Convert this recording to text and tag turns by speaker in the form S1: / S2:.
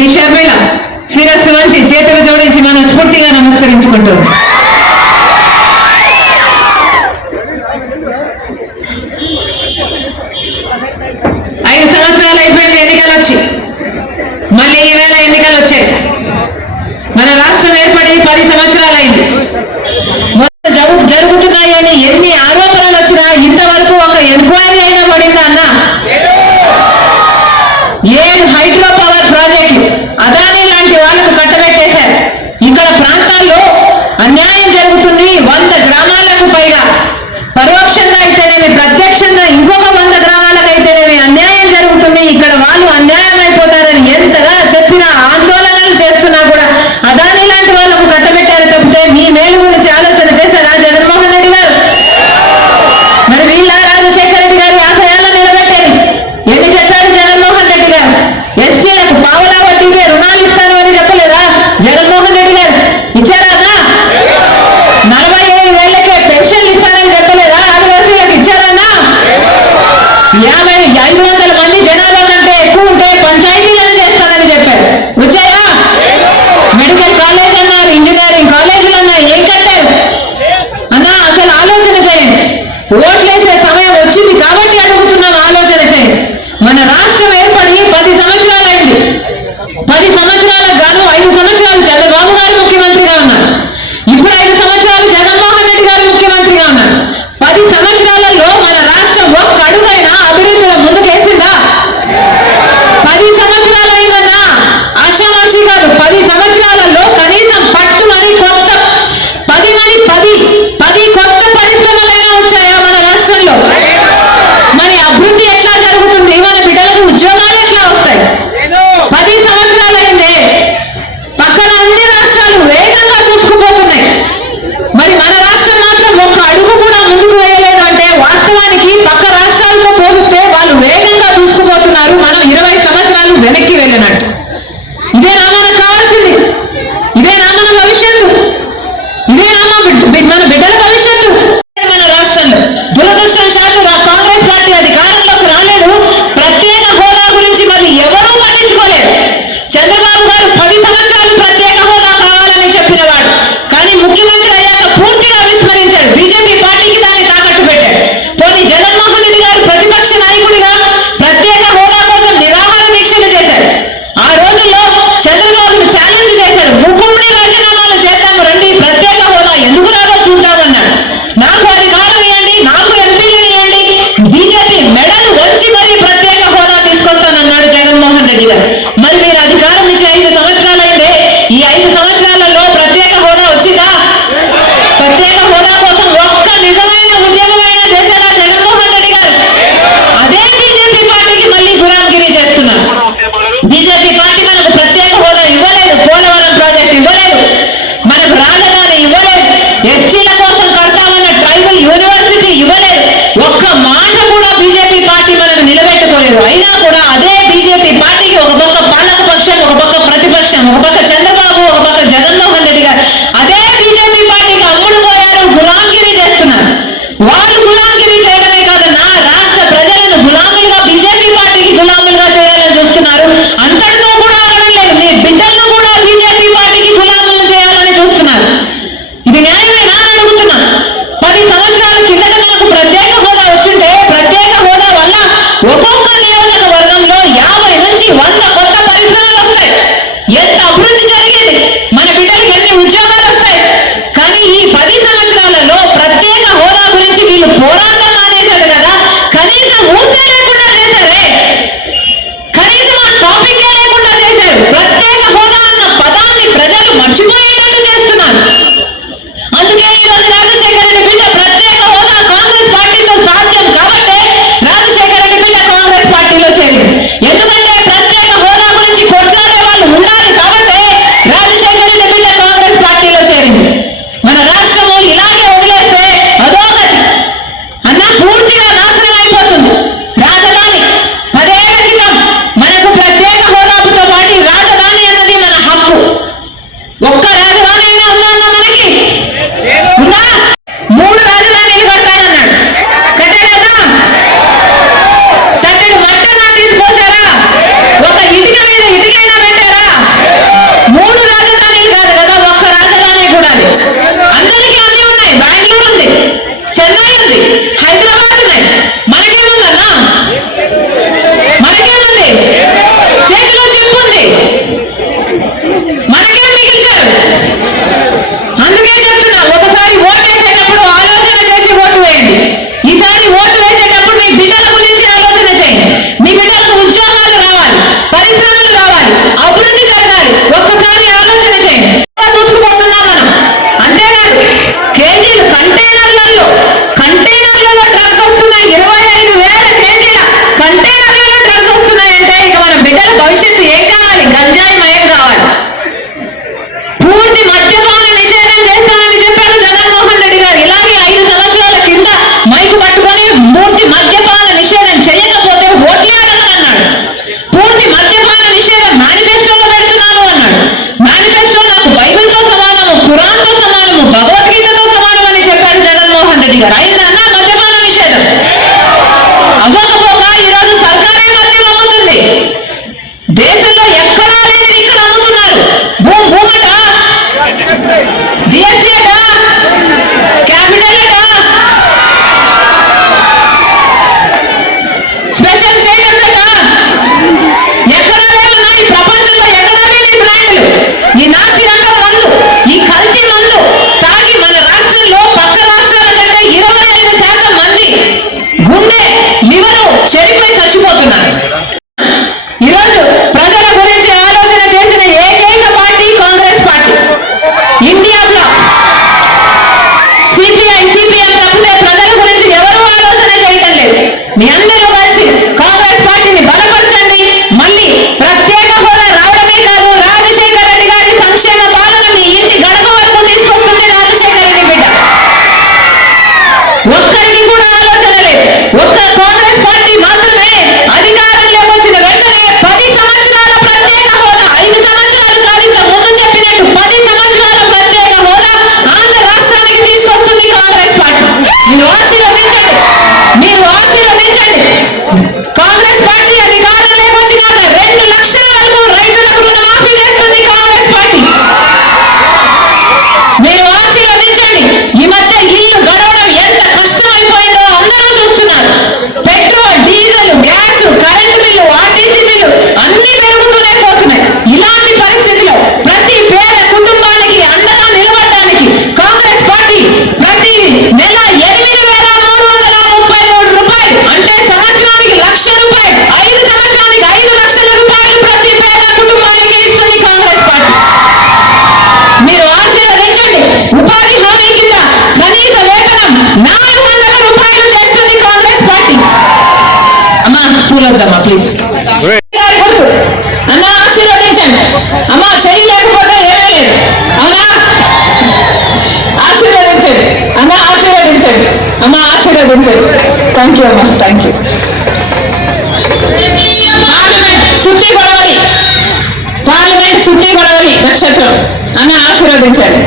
S1: మీ షర్మిల శిరస్సు వంచి చేతులు జోడించి మనస్ఫూర్తిగా నమస్కరించుకుంటుంది ఐదు సంవత్సరాలు అయిపోయింది ఎన్నికలు వచ్చి మళ్ళీ ఈవేళ ఎన్నికలు వచ్చాయి. మన రాష్ట్రం ఏర్పడి పది సంవత్సరాలు అయింది. ¡Ya Yes, yes, yes. మీరు ఆశలు పెంచండి ఉపాధి హామీ కింద కనీస వేతనం నాలుగు వందల రూపాయలు చేస్తుంది కాంగ్రెస్ పార్టీ. అమ్మా పూలొద్దమ్మా ప్లీజ్ అన్న ఆశీర్వదించండి. అమ్మా ఆశీర్వదించండి. అన్న అమ్మా థ్యాంక్ యూ అమ్మా. థ్యాంక్ యూ నక్షత్రం అని ఆశీర్వదించాలి.